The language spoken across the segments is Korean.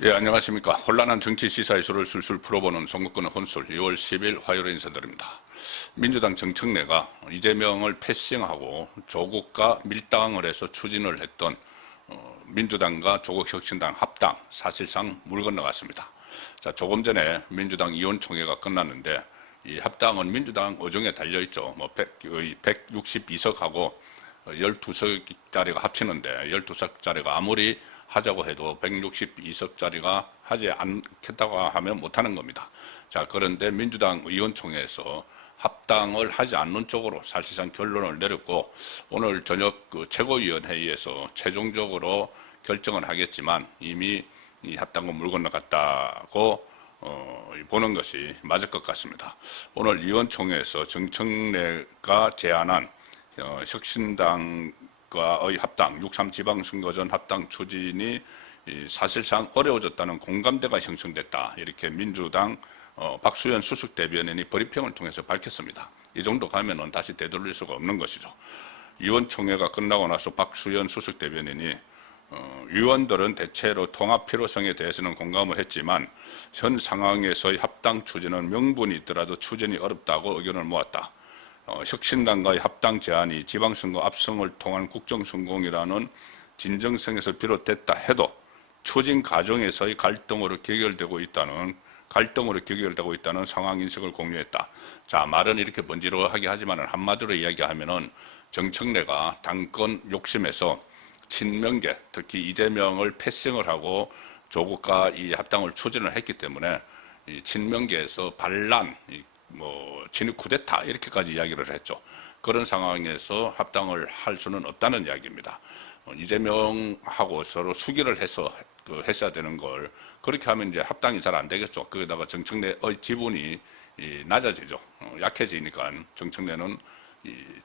예, 안녕하십니까. 혼란한 정치 시사 이슈를 술술 풀어보는 송국근의 혼술 2월 10일 화요일에 인사드립니다. 민주당 정청래가 이재명을 패싱하고 조국과 밀당을 해서 추진을 했던 민주당과 조국혁신당 합당 사실상 물 건너갔습니다. 자, 조금 전에 민주당 의원총회가 끝났는데 이 합당은 민주당 의중에 달려있죠. 162석하고 12석짜리가 합치는데 12석짜리가 아무리 하자고 해도 162석짜리가 하지 않겠다고 하면 못하는 겁니다. 자, 그런데 민주당 의원총회에서 합당을 하지 않는 쪽으로 사실상 결론을 내렸고 오늘 저녁 최고위원회의에서 최종적으로 결정을 하겠지만 이미 이 합당은 물 건너갔다고 보는 것이 맞을 것 같습니다. 오늘 의원총회에서 정청래가 제안한 혁신당과의 합당, 6.3 지방선거전 합당 추진이 사실상 어려워졌다는 공감대가 형성됐다. 이렇게 민주당 박수현 수석 대변인이 브리핑을 통해서 밝혔습니다. 이 정도 가면은 다시 되돌릴 수가 없는 것이죠. 의원총회가 끝나고 나서 박수현 수석 대변인이 의원들은 대체로 통합 필요성에 대해서는 공감을 했지만 현 상황에서의 합당 추진은 명분이 있더라도 추진이 어렵다고 의견을 모았다. 혁신당과의 합당 제안이 지방선거 압승을 통한 국정성공이라는 진정성에서 비롯됐다 해도 추진 과정에서의 갈등으로 귀결되고 있다는 상황 인식을 공유했다. 자, 말은 이렇게 번지르하게 하지만 한마디로 이야기하면은 정청래가 당권 욕심에서 친명계, 특히 이재명을 패싱을 하고 조국과 이 합당을 추진을 했기 때문에 이 친명계에서 반란, 진입 쿠데타 이렇게까지 이야기를 했죠. 그런 상황에서 합당을 할 수는 없다는 이야기입니다. 이재명하고 서로 수기를 해서 했어야 되는 걸 그렇게 하면 이제 합당이 잘 안 되겠죠. 거기다가 정청래의 지분이 낮아지죠. 약해지니까 정청래는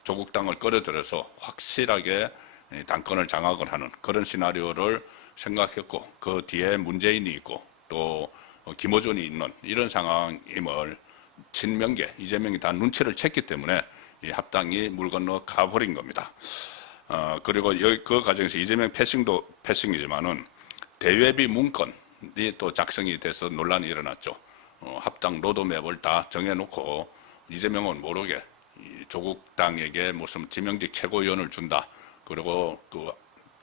조국당을 끌어들여서 확실하게 당권을 장악을 하는 그런 시나리오를 생각했고 그 뒤에 문재인이 있고 또 김어준이 있는 이런 상황임을 친명계, 이재명이 다 눈치를 챘기 때문에 이 합당이 물 건너 가버린 겁니다. 그리고 그 과정에서 이재명 패싱도 패싱이지만은 대외비 문건이 또 작성이 돼서 논란이 일어났죠. 합당 로드맵을 다 정해놓고 이재명은 모르게 조국당에게 무슨 지명직 최고위원을 준다. 그리고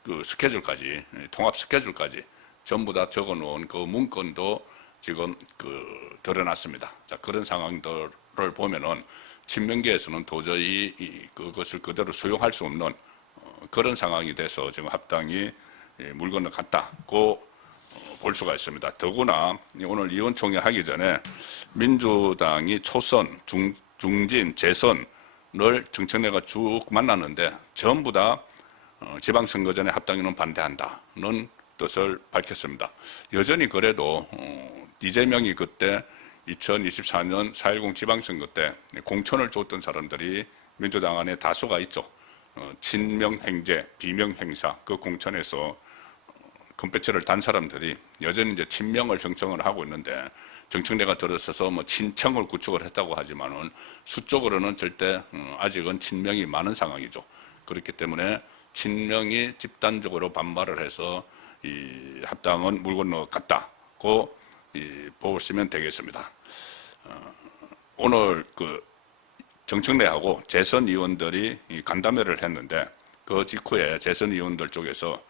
그 스케줄까지, 통합 스케줄까지 전부 다 적어 놓은 그 문건도 지금 드러났습니다. 자, 그런 상황들을 보면은 친명계에서는 도저히 그것을 그대로 수용할 수 없는 그런 상황이 돼서 지금 합당이 물 건너갔다고 볼 수가 있습니다. 더구나 오늘 의원총회 하기 전에 민주당이 초선, 중진, 재선을 정청래가 쭉 만났는데 전부 다 지방선거 전에 합당에는 반대한다는 뜻을 밝혔습니다. 여전히 그래도 이재명이 그때 2024년 4.10 지방선거 때 공천을 줬던 사람들이 민주당 안에 다수가 있죠. 친명행제, 비명행사 그 공천에서 금배치를 단 사람들이 여전히 이제 친명을 형성을 하고 있는데 정청래가 들어서서 친청을 구축을 했다고 하지만은 수적으로는 절대 아직은 친명이 많은 상황이죠. 그렇기 때문에 친명이 집단적으로 반발을 해서 이 합당은 물 건너갔다고 보시면 되겠습니다. 오늘 정청래하고 재선 의원들이 간담회를 했는데 그 직후에 재선 의원들 쪽에서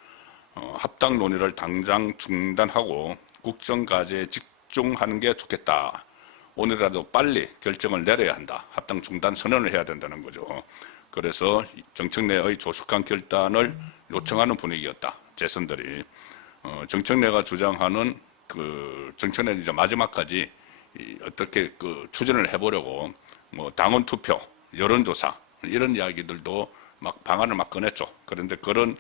합당 논의를 당장 중단하고 국정과제에 집중하는 게 좋겠다. 오늘이라도 빨리 결정을 내려야 한다. 합당 중단 선언을 해야 된다는 거죠. 그래서 정청래의 조속한 결단을 요청하는 분위기였다. 재선들이. 정청래가 주장하는 정청래는 이제 마지막까지 어떻게 추진을 해보려고 당원 투표, 여론조사 이런 이야기들도 막 방안을 막 꺼냈죠. 그런데 그런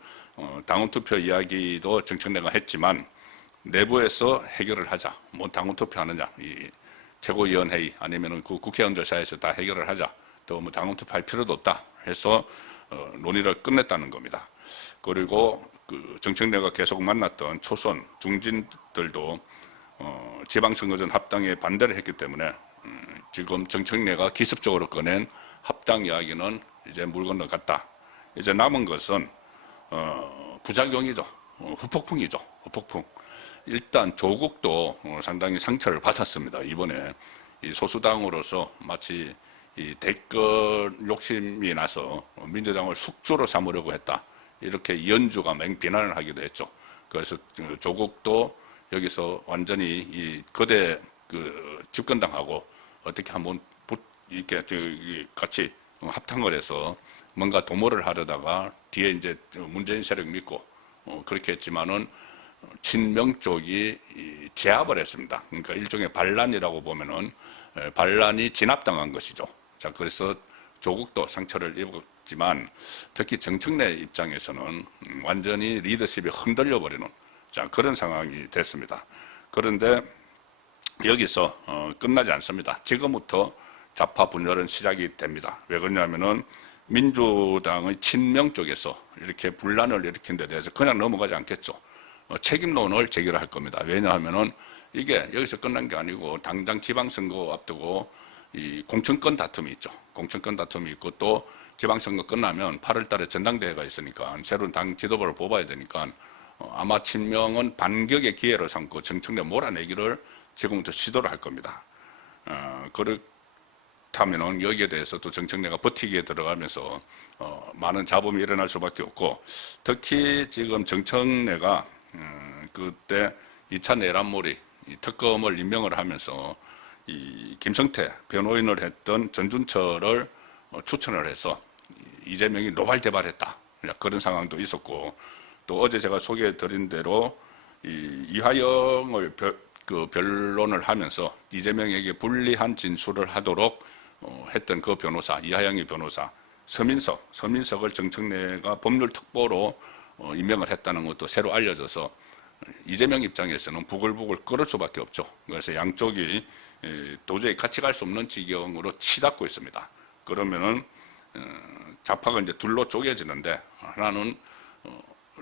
당원 투표 이야기도 정청래가 했지만 내부에서 해결을 하자. 당원 투표 하느냐, 이 최고위원회의 아니면은 국회의원들 사이에서 다 해결을 하자. 또 당원 투표할 필요도 없다 해서 논의를 끝냈다는 겁니다. 그리고 정청래가 계속 만났던 초선, 중진들도 지방선거전 합당에 반대를 했기 때문에 지금 정청래가 기습적으로 꺼낸 합당 이야기는 이제 물 건너갔다. 이제 남은 것은 부작용이죠. 후폭풍이죠. 후폭풍. 일단 조국도 상당히 상처를 받았습니다. 이번에 이 소수당으로서 마치 이 대권 욕심이 나서 민주당을 숙주로 삼으려고 했다. 이렇게 연주가 맹비난을 하기도 했죠. 그래서 조국도 여기서 완전히 이 거대 그 집권당하고 어떻게 한번 이렇게 같이 합당을 해서 뭔가 도모를 하려다가 뒤에 이제 문재인 세력 믿고 그렇게 했지만은 친명 쪽이 제압을 했습니다. 그러니까 일종의 반란이라고 보면은 반란이 진압당한 것이죠. 자, 그래서 조국도 상처를 입었지만 특히 정청래 입장에서는 완전히 리더십이 흔들려 버리는 자, 그런 상황이 됐습니다. 그런데 여기서 끝나지 않습니다. 지금부터 좌파 분열은 시작이 됩니다. 왜 그러냐면은 민주당의 친명 쪽에서 이렇게 분란을 일으킨 데 대해서 그냥 넘어가지 않겠죠. 책임론을 제기를 할 겁니다. 왜냐하면은 이게 여기서 끝난 게 아니고 당장 지방선거 앞두고 이 공천권 다툼이 있죠. 공천권 다툼이 있고 또 지방선거 끝나면 8월 달에 전당대회가 있으니까 새로운 당 지도부를 뽑아야 되니까 아마 친명은 반격의 기회를 삼고 정청래 몰아내기를 지금부터 시도를 할 겁니다. 그렇다면은 여기에 대해서 또 정청래가 버티기에 들어가면서 많은 잡음이 일어날 수밖에 없고 특히 지금 정청래가 그때 2차 내란몰이 특검을 임명을 하면서 이 김성태 변호인을 했던 전준철을 추천을 해서 이재명이 노발대발했다. 그런 상황도 있었고 또 어제 제가 소개해 드린 대로 이화영을 변론을 하면서 이재명에게 불리한 진술을 하도록 했던 그 변호사, 이화영의 변호사 서민석을 정청래가 법률특보로 임명을 했다는 것도 새로 알려져서 이재명 입장에서는 부글부글 끓을 수밖에 없죠. 그래서 양쪽이 도저히 같이 갈 수 없는 지경으로 치닫고 있습니다. 그러면은 좌파가 이제 둘로 쪼개지는데 하나는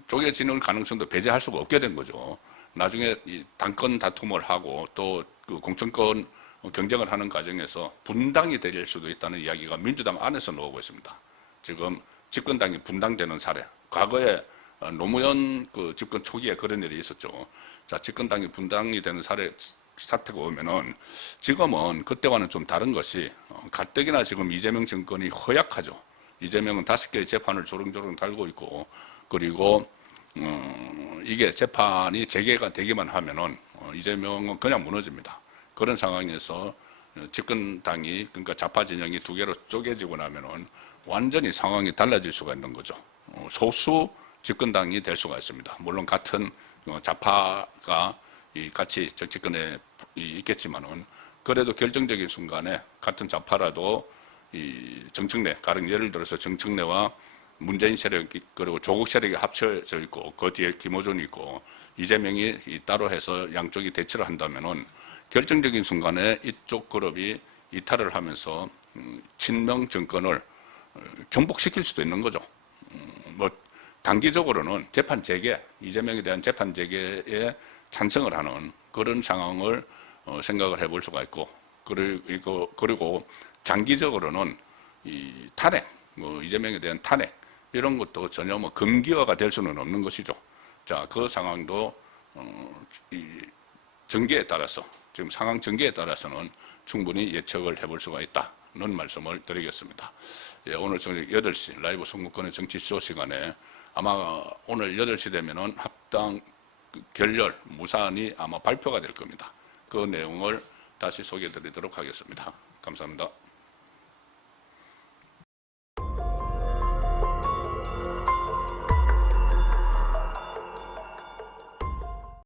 쪼개지는 가능성도 배제할 수가 없게 된 거죠. 나중에 이 당권 다툼을 하고 또 그 공천권 경쟁을 하는 과정에서 분당이 될 수도 있다는 이야기가 민주당 안에서 나오고 있습니다. 지금 집권당이 분당되는 사례, 과거에 노무현 그 집권 초기에 그런 일이 있었죠. 자, 집권당이 분당이 되는 사태가 오면은 지금은 그때와는 좀 다른 것이 가뜩이나 지금 이재명 정권이 허약하죠. 이재명은 5개의 재판을 조롱조롱 달고 있고 그리고 이게 재판이 재개가 되기만 하면은 이재명은 그냥 무너집니다. 그런 상황에서 집권당이 그러니까 좌파 진영이 2개로 쪼개지고 나면은 완전히 상황이 달라질 수가 있는 거죠. 소수 집권당이 될 수가 있습니다. 물론 같은 좌파가 같이 정치권에 있겠지만은 그래도 결정적인 순간에 같은 좌파라도 이 정청래, 가령 예를 들어서 정청래와 문재인 세력이 그리고 조국 세력이 합쳐져 있고 그 뒤에 김어준이 있고 이재명이 따로 해서 양쪽이 대치를 한다면은 결정적인 순간에 이쪽 그룹이 이탈을 하면서 친명 정권을 정복시킬 수도 있는 거죠. 뭐 단기적으로는 재판 재개, 이재명에 대한 재판 재개에 찬성을 하는 그런 상황을 생각을 해볼 수가 있고 그리고 장기적으로는 이 탄핵, 뭐 이재명에 대한 탄핵 이런 것도 전혀 뭐 금기화가 될 수는 없는 것이죠. 자, 그 상황도 이 전개에 따라서 지금 상황 전개에 따라서는 충분히 예측을 해볼 수가 있다는 말씀을 드리겠습니다. 예, 오늘 저녁 8시 라이브 선거권의 정치쇼 시간에 아마 오늘 8시 되면은 합당 결렬 무산이 아마 발표가 될 겁니다. 그 내용을 다시 소개해 드리도록 하겠습니다. 감사합니다.